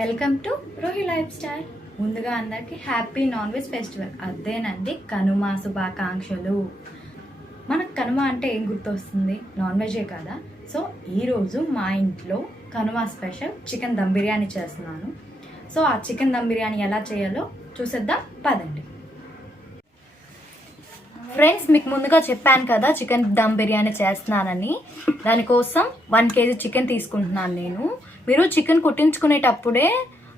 Welcome to Rohi life style. ముందుగా అందరికి happy non veg festival. అదేనండి కనుమ శుభాకాంక్షలు. మనకు కనుమ అంటే ఏం గుర్తొస్తుంది? నాన్ వెజే కదా. సో ఈరోజు మా ఇంట్లో కనుమ స్పెషల్ చికెన్ దమ్ బిర్యానీ చేస్తున్నాను. సో ఆ చికెన్ దమ్ బిర్యానీ ఎలా చేయాలో చూసేద్దాం పదండి. ఫ్రెండ్స్, మీకు ముందుగా చెప్పాను కదా చికెన్ దమ్ బిర్యానీ చేస్తున్నానని. దానికోసం 1 kg చికెన్ తీసుకుంటున్నాను నేను. మీరు చికెన్ కుట్టించుకునేటప్పుడే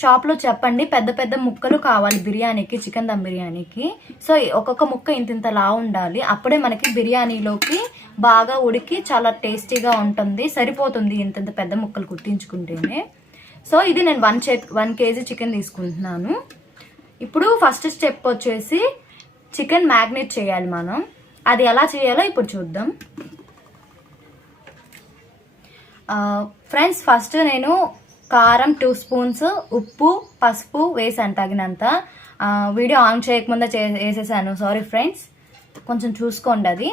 షాప్లో చెప్పండి పెద్ద పెద్ద ముక్కలు కావాలి బిర్యానీకి, చికెన్ దమ్ బిర్యానీకి. సో ఒక్కొక్క ముక్క ఇంత లా ఉండాలి. అప్పుడే మనకి బిర్యానీలోకి బాగా ఉడికి చాలా టేస్టీగా ఉంటుంది. సరిపోతుంది ఇంత పెద్ద ముక్కలు కుట్టించుకుంటేనే. సో ఇది నేను 1 kg చికెన్ తీసుకుంటున్నాను. ఇప్పుడు ఫస్ట్ స్టెప్ వచ్చేసి చికెన్ మ్యాగ్నేట్ చేయాలి మనం. అది ఎలా చేయాలో ఇప్పుడు చూద్దాం. ఫ్రెండ్స్, ఫస్ట్ నేను కారం 2 స్పూన్స్, ఉప్పు, పసుపు వేసాను తగినంత. వీడియో ఆన్ చేయకముందే వేసేసాను, సారీ ఫ్రెండ్స్, కొంచెం చూసుకోండి అది.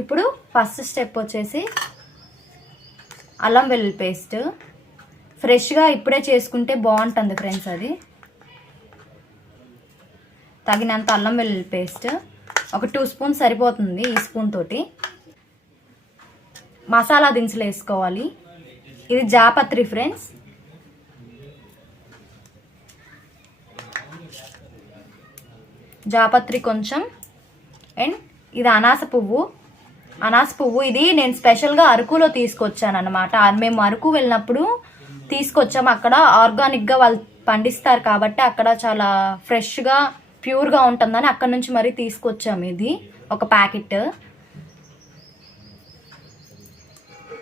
ఇప్పుడు ఫస్ట్ స్టెప్ వచ్చేసి అల్లం వెల్లుల్లి పేస్ట్. ఫ్రెష్గా ఇప్పుడే చేసుకుంటే బాగుంటుంది ఫ్రెండ్స్. అది తగినంత అల్లం వెల్లుల్లి పేస్ట్, ఒక 2 స్పూన్స్ సరిపోతుంది ఈ స్పూన్ తోటి. మసాలా దినుసులు వేసుకోవాలి. ఇది జాపత్రి ఫ్రెండ్స్. జాపత్రి కొంచెం. అండ్ ఇది అనాస పువ్వు. ఇది నేను స్పెషల్గా అరకులో తీసుకొచ్చాను అనమాట. మేము అరకు వెళ్ళినప్పుడు తీసుకొచ్చాము. అక్కడ ఆర్గానిక్గా వాళ్ళు పండిస్తారు కాబట్టి అక్కడ చాలా ఫ్రెష్గా ప్యూర్గా ఉంటుందని అక్కడ నుంచి మరీ తీసుకొచ్చాము. ఇది ఒక ప్యాకెట్.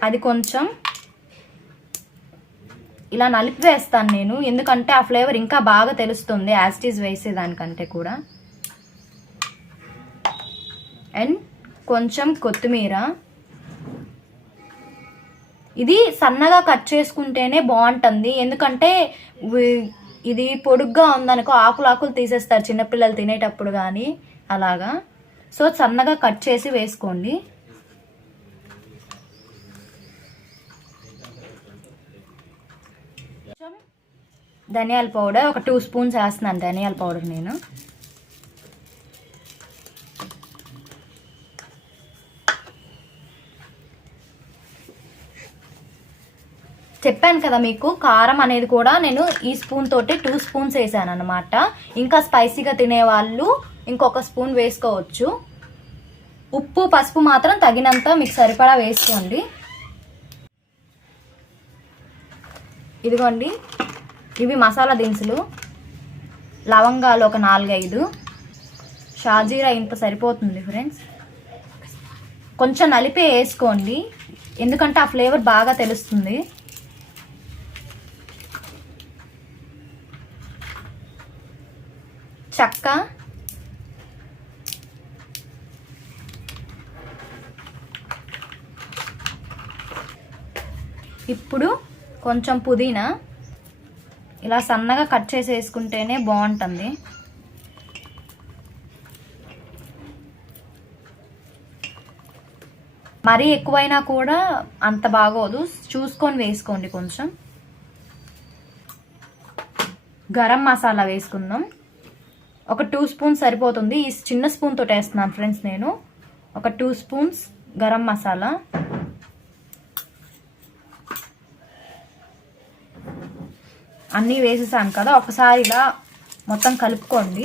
అది కొంచెం ఇలా నలిపి వేస్తాను నేను, ఎందుకంటే ఆ ఫ్లేవర్ ఇంకా బాగా తెలుస్తుంది యాజ్ ఇట్ ఈజ్ వేసేదానికంటే కూడా. అండ్ కొంచెం కొత్తిమీర. ఇది సన్నగా కట్ చేసుకుంటేనే బాగుంటుంది, ఎందుకంటే ఇది పొడుగ్గా ఉందనుకో ఆకులు తీసేస్తారు చిన్నపిల్లలు తినేటప్పుడు కానీ అలాగా. సో సన్నగా కట్ చేసి వేసుకోండి. ధనియాల పౌడర్ ఒక 2 స్పూన్స్ వేస్తున్నాను. ధనియాల పౌడర్ నేను చెప్పాను కదా మీకు, కారం అనేది కూడా నేను ఈ స్పూన్ తోటి 2 స్పూన్స్ వేసాను అనమాట. ఇంకా స్పైసీగా తినేవాళ్ళు ఇంకొక స్పూన్ వేసుకోవచ్చు. ఉప్పు, పసుపు మాత్రం తగినంత మీకు సరిపడా వేసుకోండి. ఇదిగోండి, ఇవి మసాలా దినుసులు. లవంగాలు ఒక 4-5, షాజీరా ఇంత సరిపోతుంది ఫ్రెండ్స్. కొంచెం నలిపే వేసుకోండి, ఎందుకంటే ఆ ఫ్లేవర్ బాగా తెలుస్తుంది. చెక్క, ఇప్పుడు కొంచెం పుదీనా. ఇలా సన్నగా కట్ చేసి వేసుకుంటేనే బాగుంటుంది. మరీ ఎక్కువైనా కూడా అంత బాగోదు, చూసుకొని వేసుకోండి. కొంచెం గరం మసాలా వేసుకుందాం. ఒక 2 స్పూన్స్ సరిపోతుంది. ఈ చిన్న స్పూన్ తోటి వేస్తున్నాను ఫ్రెండ్స్ నేను. ఒక 2 స్పూన్స్ గరం మసాలా. అన్నీ వేసేసాను కదా, ఒకసారి ఇలా మొత్తం కలుపుకోండి.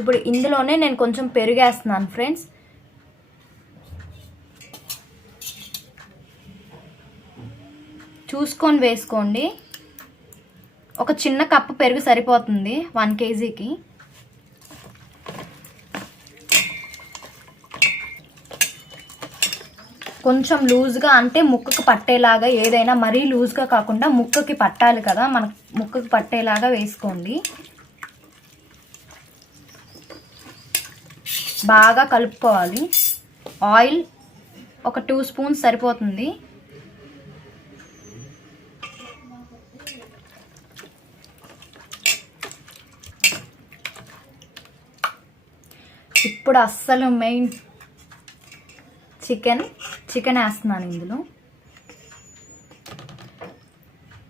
ఇప్పుడు ఇందులోనే నేను కొంచెం పెరుగేస్తున్నాను ఫ్రెండ్స్. చూసుకొని వేసుకోండి. ఒక చిన్న కప్పు పెరుగు సరిపోతుంది 1 kgకి. కొంచెం లూజ్గా, అంటే ముక్కకు పట్టేలాగా, ఏదైనా మరీ లూజ్గా కాకుండా ముక్కకి పట్టాలి కదా, మన ముక్కకి పట్టేలాగా వేసుకోండి. బాగా కలుపుకోవాలి. ఆయిల్ ఒక 2 స్పూన్స్ సరిపోతుంది. ఇప్పుడు అస్సలు మెయిన్ చికెన్ వేస్తున్నాను ఇందులో.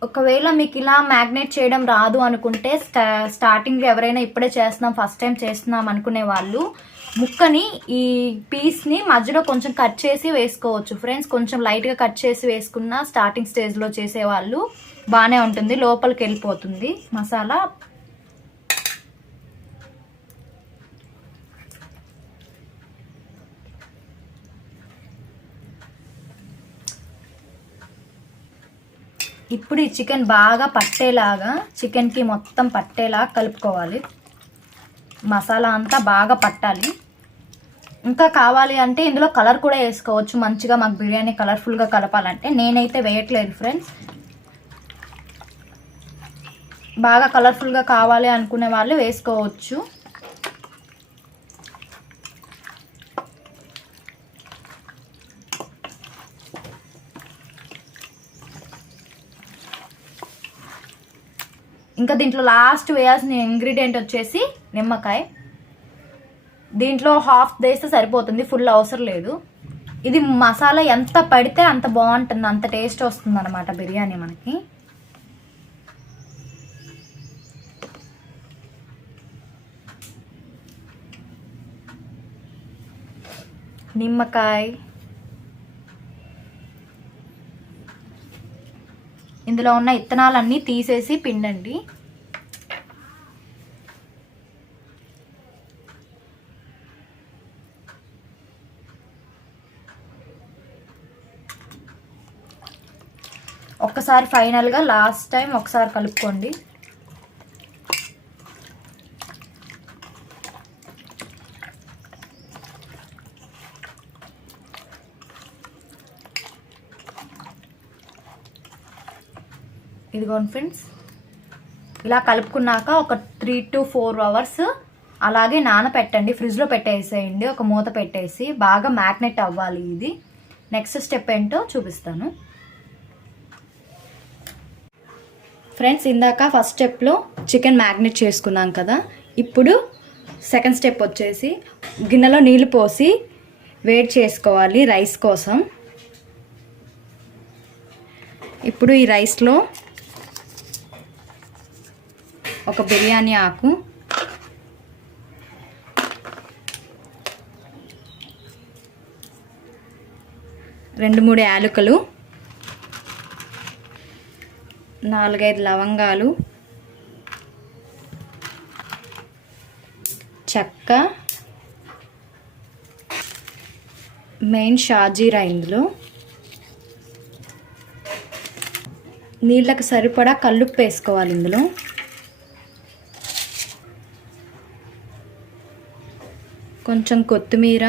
ఒకవేళ మీకు ఇలా మ్యాగ్నేట్ చేయడం రాదు అనుకుంటే స్టార్టింగ్లో ఎవరైనా ఇప్పుడే చేస్తున్నాం ఫస్ట్ టైం చేస్తున్నాం అనుకునే వాళ్ళు ముక్కని ఈ పీస్ని మధ్యలో కొంచెం కట్ చేసి వేసుకోవచ్చు ఫ్రెండ్స్. కొంచెం లైట్గా కట్ చేసి వేసుకున్న స్టార్టింగ్ స్టేజ్లో చేసేవాళ్ళు బాగానే ఉంటుంది, లోపలికి వెళ్ళిపోతుంది మసాలా. ఇప్పుడు ఈ చికెన్ బాగా పట్టేలాగా, చికెన్కి మొత్తం పట్టేలాగా కలుపుకోవాలి. మసాలా అంతా బాగా పట్టాలి. ఇంకా కావాలి అంటే ఇందులో కలర్ కూడా వేసుకోవచ్చు మంచిగా, మాకు బిర్యానీ కలర్ఫుల్గా కలపాలంటే. నేనైతే వేయట్లేదు ఫ్రెండ్స్. బాగా కలర్ఫుల్గా కావాలి అనుకునే వాళ్ళు వేసుకోవచ్చు. ఇంకా దీంట్లో లాస్ట్ వేయాల్సిన ఇంగ్రీడియంట్ వచ్చేసి నిమ్మకాయ. దీంట్లో హాఫ్ వేస్తే సరిపోతుంది, ఫుల్ అవసరం లేదు. ఇది మసాలా ఎంత పడితే అంత బాగుంటుంది, అంత టేస్ట్ వస్తుంది అన్నమాట బిర్యానీ మనకి. నిమ్మకాయ, ఇందులో ఉన్న ఇత్తనాలన్నీ తీసేసి పిండండి. ఒక్కసారి ఫైనల్గా లాస్ట్ టైం ఒకసారి కలుపుకోండి. ఇదిగోండి ఫ్రెండ్స్, ఇలా కలుపుకున్నాక ఒక 3 to 4 hours అలాగే నానపెట్టండి, ఫ్రిడ్జ్లో పెట్టేసేయండి. ఒక మూత పెట్టేసి బాగా మ్యాగ్నెట్ అవ్వాలి ఇది. నెక్స్ట్ స్టెప్ ఏంటో చూపిస్తాను ఫ్రెండ్స్. ఇందాక ఫస్ట్ స్టెప్లో చికెన్ మ్యాగ్నెట్ చేసుకున్నాం కదా, ఇప్పుడు సెకండ్ స్టెప్ వచ్చేసి గిన్నెలో నీళ్ళు పోసి వేడి చేసుకోవాలి రైస్ కోసం. ఇప్పుడు ఈ రైస్లో ఒక బిర్యానీ ఆకు, రెండు మూడు యాలకులు, 4-5 లవంగాలు, చెక్క, మెయిన్ షాజీరా. ఇందులో నీళ్ళకి సరిపడా కల్లుప్పు వేసుకోవాలి. ఇందులో కొంచెం కొత్తిమీర,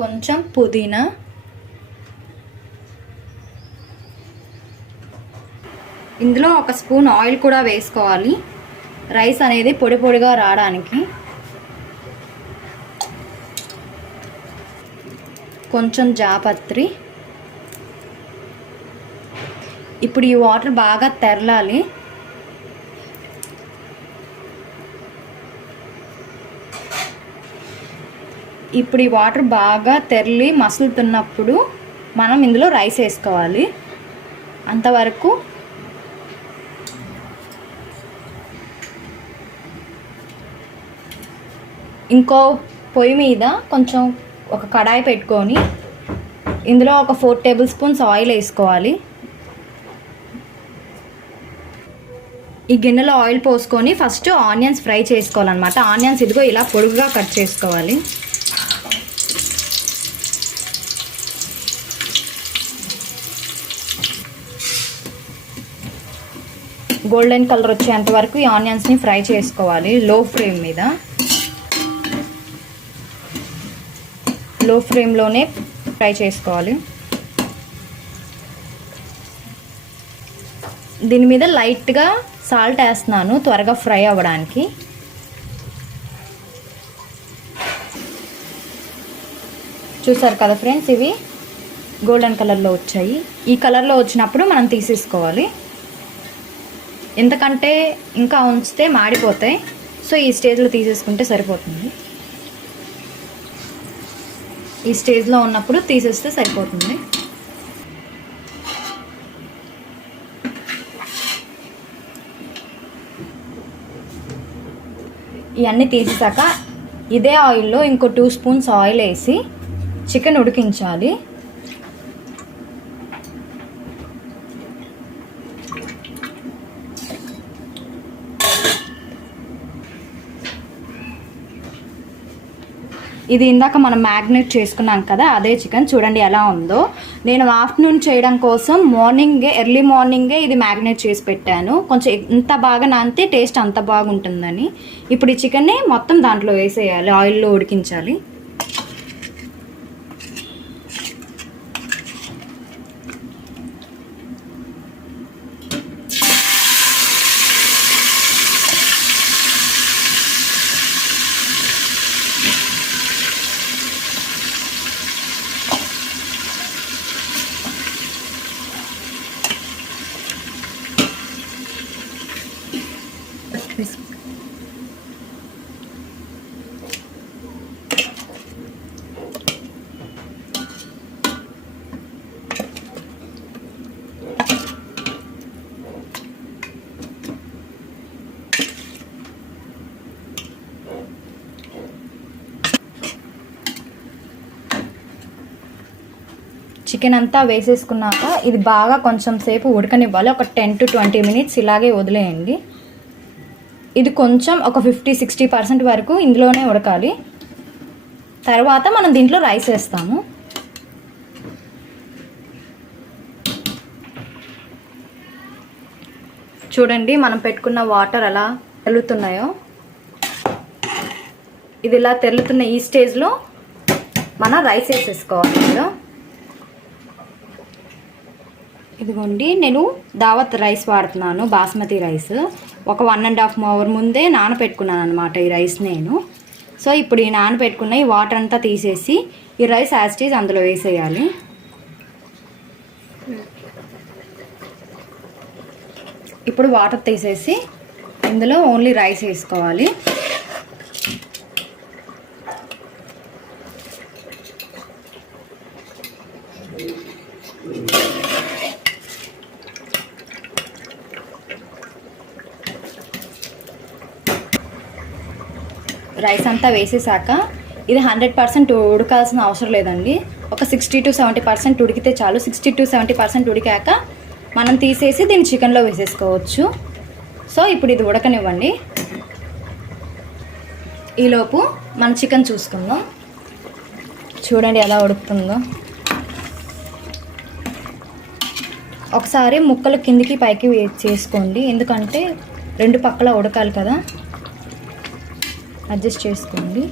కొంచెం పుదీనా, ఇందులో ఒక స్పూన్ ఆయిల్ కూడా వేసుకోవాలి రైస్ అనేది పొడి పొడిగా రావడానికి. కొంచెం జాపత్రి. ఇప్పుడు ఈ వాటర్ బాగా తెరలాలి. ఇప్పుడు ఈ వాటర్ బాగా తెరలి మసులుతున్నప్పుడు మనం ఇందులో రైస్ వేసుకోవాలి. అంతవరకు ఇంకో పొయ్యి మీద కొంచెం ఒక కడాయి పెట్టుకొని ఇందులో ఒక 4 tablespoons ఆయిల్ వేసుకోవాలి. ఈ గిన్నెలో ఆయిల్ పోసుకొని ఫస్ట్ ఆనియన్స్ ఫ్రై చేసుకోవాలన్నమాట. ఆనియన్స్ ఇదిగో ఇలా పొడుగుగా కట్ చేసుకోవాలి. గోల్డెన్ కలర్ వచ్చేంత వరకు ఈ ఆనియన్స్ని ఫ్రై చేసుకోవాలి లో ఫ్లేమ్ మీద. లో ఫ్లేమ్లోనే ఫ్రై చేసుకోవాలి. దీని మీద లైట్గా సాల్ట్ వేస్తున్నాను త్వరగా ఫ్రై అవ్వడానికి. చూసారు కదా ఫ్రెండ్స్, ఇవి గోల్డెన్ కలర్లో వచ్చాయి. ఈ కలర్లో వచ్చినప్పుడు మనం తీసేసుకోవాలి. ఎందుకంటే ఇంకా ఉంచితే మాడిపోతాయి. సో ఈ స్టేజ్లో తీసేసుకుంటే సరిపోతుంది. ఈ స్టేజ్లో ఉన్నప్పుడు తీసేస్తే సరిపోతుంది. ఇవన్నీ తీసేసాక ఇదే ఆయిల్లో ఇంకో 2 స్పూన్స్ ఆయిల్ వేసి చికెన్ ఉడికించాలి. ఇది ఇందాక మనం మ్యాగ్నేట్ చేసుకున్నాం కదా, అదే చికెన్ చూడండి ఎలా ఉందో. నేను ఆఫ్టర్నూన్ చేయడం కోసం ఎర్లీ మార్నింగే ఇది మ్యాగ్నేట్ చేసి పెట్టాను. కొంచెం ఎంత బాగా నానితే టేస్ట్ అంత బాగుంటుందని. ఇప్పుడు ఈ చికెన్ని మొత్తం దాంట్లో వేసేయాలి, ఆయిల్లో ఉడికించాలి. చికెన్ అంతా వేసేసుకున్నాక ఇది బాగా కొంచెం సేపు ఉడకనివ్వాలి. ఒక 10 to 20 minutes ఇలాగే వదిలేయండి. ఇది కొంచెం ఒక 50-60% వరకు ఇందులోనే ఉడకాలి. తర్వాత మనం దీంట్లో రైస్ వేస్తాము. చూడండి మనం పెట్టుకున్న వాటర్ ఎలా తెల్లుతున్నాయో. ఇది ఇలా తెల్లుతున్న ఈ స్టేజ్లో మనం రైస్ వేసేసుకోవాలి. ఇందులో ఇదిగోండి నేను దావత్ రైస్ వాడుతున్నాను, బాస్మతి రైస్. ఒక 1.5 hour ముందే నానపెట్టుకున్నాను అనమాట ఈ రైస్ నేను. సో ఇప్పుడు ఈ నానపెట్టుకున్న ఈ వాటర్ అంతా తీసేసి ఈ రైస్ యాజ్ ఇట్ ఈజ్ అందులో వేసేయాలి. ఇప్పుడు వాటర్ తీసేసి ఇందులో ఓన్లీ రైస్ వేసుకోవాలి. రైస్ అంతా వేసేసాక ఇది 100% ఉడకాల్సిన అవసరం లేదండి. ఒక 60 to 70% ఉడికితే చాలు. 60 to 70% ఉడికాక మనం తీసేసి దీన్ని చికెన్లో వేసేసుకోవచ్చు. సో ఇప్పుడు ఇది ఉడకనివ్వండి. ఈలోపు మన చికెన్ చూసుకుందాం. చూడండి ఎలా ఉడుకుతుందో. ఒకసారి ముక్కలు కిందికి పైకి చేసుకోండి, ఎందుకంటే 2 పక్కల ఉడకాలి కదా. అడ్జస్ట్ చేసుకోండి.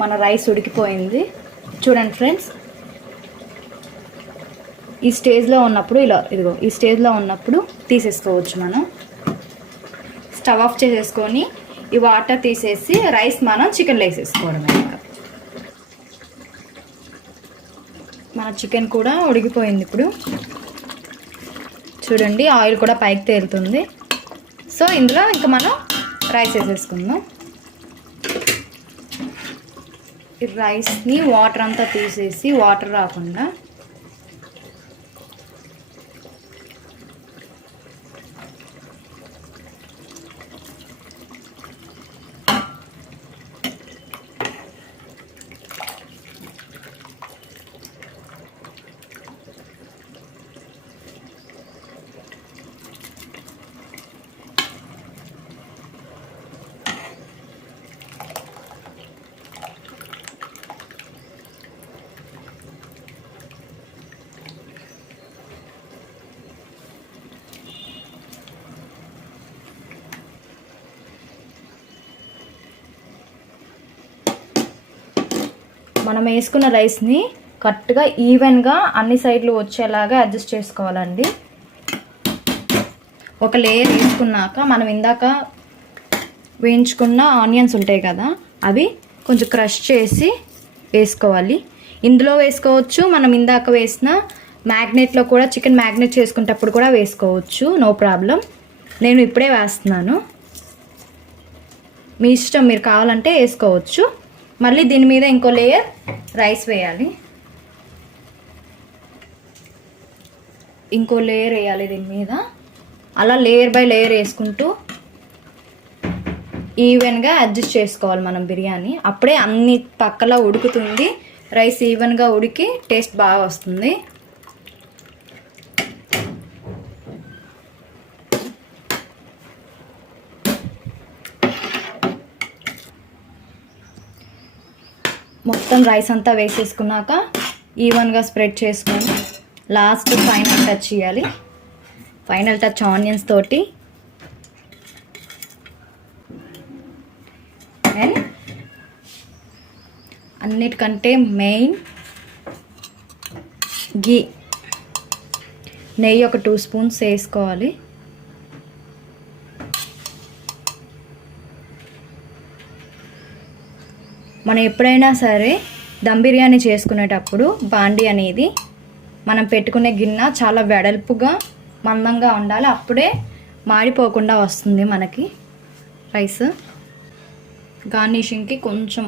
మన రైస్ ఉడికిపోయింది చూడండి ఫ్రెండ్స్. ఈ స్టేజ్లో ఉన్నప్పుడు ఈ స్టేజ్లో ఉన్నప్పుడు తీసేసుకోవచ్చు. మనం స్టవ్ ఆఫ్ చేసేసుకొని ఈ వాటర్ తీసేసి రైస్ మనం చికెన్లో వేసేసుకోవడమే. మన చికెన్ కూడా ఉడికిపోయింది. ఇప్పుడు చూడండి ఆయిల్ కూడా పైకి తేలుతుంది. సో ఇందులో ఇంకా మనం రైస్ వేసేసుకుందాం. ఈ రైస్ని వాటర్ అంతా తీసేసి, వాటర్ రాకుండా మనం వేసుకున్న రైస్ని కరెక్ట్గా ఈవెన్గా అన్ని సైడ్లు వచ్చేలాగా అడ్జస్ట్ చేసుకోవాలండి. ఒక లేయర్ వేసుకున్నాక మనం ఇందాక వేయించుకున్న ఆనియన్స్ ఉంటాయి కదా, అవి కొంచెం క్రష్ చేసి వేసుకోవాలి. ఇందులో వేసుకోవచ్చు, మనం ఇందాక వేసిన మ్యాగ్నెట్లో కూడా చికెన్ మ్యాగ్నెట్ చేసుకునేటప్పుడు కూడా వేసుకోవచ్చు, నో ప్రాబ్లం. నేను ఇప్పుడే వేస్తున్నాను, మీ ఇష్టం, మీరు కావాలంటే వేసుకోవచ్చు. మళ్ళీ దీని మీద ఇంకో లేయర్ రైస్ వేయాలి, ఇంకో లేయర్ వేయాలి దీని మీద. అలా లేయర్ బై లేయర్ వేసుకుంటూ ఈవెన్గా అడ్జస్ట్ చేసుకోవాలి మనం బిర్యానీ. అప్పుడే అన్ని పక్కల ఉడుకుతుంది, రైస్ ఈవెన్గా ఉడికి టేస్ట్ బాగా వస్తుంది. మొత్తం రైస్ అంతా వేసేసుకున్నాక ఈవెన్గా స్ప్రెడ్ చేసుకొని లాస్ట్ ఫైనల్ టచ్ చేయాలి. ఫైనల్ టచ్ ఆనియన్స్ తోటి. అండ్ అన్నిటికంటే మెయిన్ గీ, నెయ్యి ఒక 2 స్పూన్స్ వేసుకోవాలి. మనం ఎప్పుడైనా సరే దమ్ బిర్యానీ చేసుకునేటప్పుడు బాండి అనేది మనం పెట్టుకునే గిన్నె చాలా వెడల్పుగా మందంగా ఉండాలి, అప్పుడే మాడిపోకుండా వస్తుంది మనకి రైస్. గార్నిషింగ్కి కొంచెం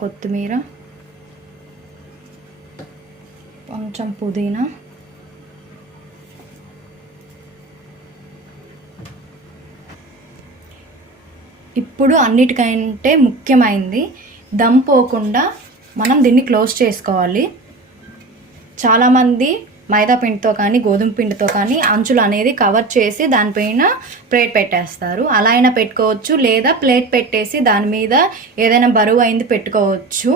కొత్తిమీర, కొంచెం పుదీనా, ఇప్పుడు అన్నిటికంటే ముఖ్యమైనది దమ్ పోకుండా మనం దీన్ని క్లోజ్ చేసుకోవాలి. చాలామంది మైదా పిండితో కానీ గోధుమ పిండితో కానీ అంచులు అనేది కవర్ చేసి దానిపైన ప్లేట్ పెట్టేస్తారు. అలా అయినా పెట్టుకోవచ్చు, లేదా ప్లేట్ పెట్టేసి దాని మీద ఏదైనా బరువు అయింది పెట్టుకోవచ్చు.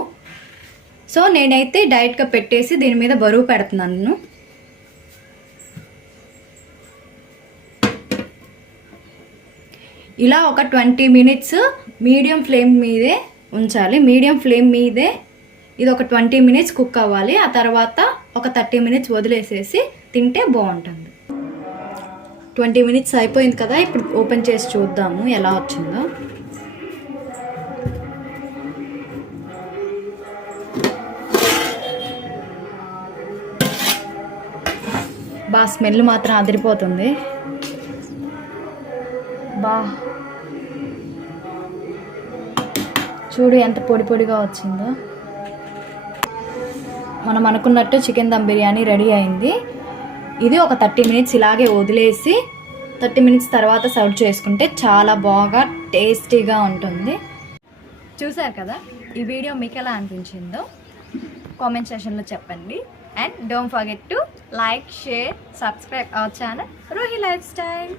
సో నేనైతే డైరెక్ట్గా పెట్టేసి దీని మీద బరువు పెడుతున్నాను. ఇలా ఒక 20 మినిట్స్ మీడియం ఫ్లేమ్ మీదే ఉంచాలి. మీడియం ఫ్లేమ్ మీదే ఇది ఒక 20 మినిట్స్ కుక్ అవ్వాలి. ఆ తర్వాత ఒక 30 మినిట్స్ వదిలేసేసి తింటే బాగుంటుంది. 20 మినిట్స్ అయిపోయింది కదా, ఇప్పుడు ఓపెన్ చేసి చూద్దాము ఎలా వచ్చిందో. బా స్మెల్ మాత్రం అదిరిపోతుంది. బా చూడు ఎంత పొడి పొడిగా వచ్చిందో. మనం అనుకున్నట్టు చికెన్ దమ్ బిర్యానీ రెడీ అయింది. ఇది ఒక 30 మినిట్స్ ఇలాగే వదిలేసి 30 మినిట్స్ తర్వాత సర్వ్ చేసుకుంటే చాలా బాగా టేస్టీగా ఉంటుంది. చూసారు కదా, ఈ వీడియో మీకు ఎలా అనిపించిందో కామెంట్ సెక్షన్లో చెప్పండి. And don't forget to like, share, subscribe our channel Rohi life style.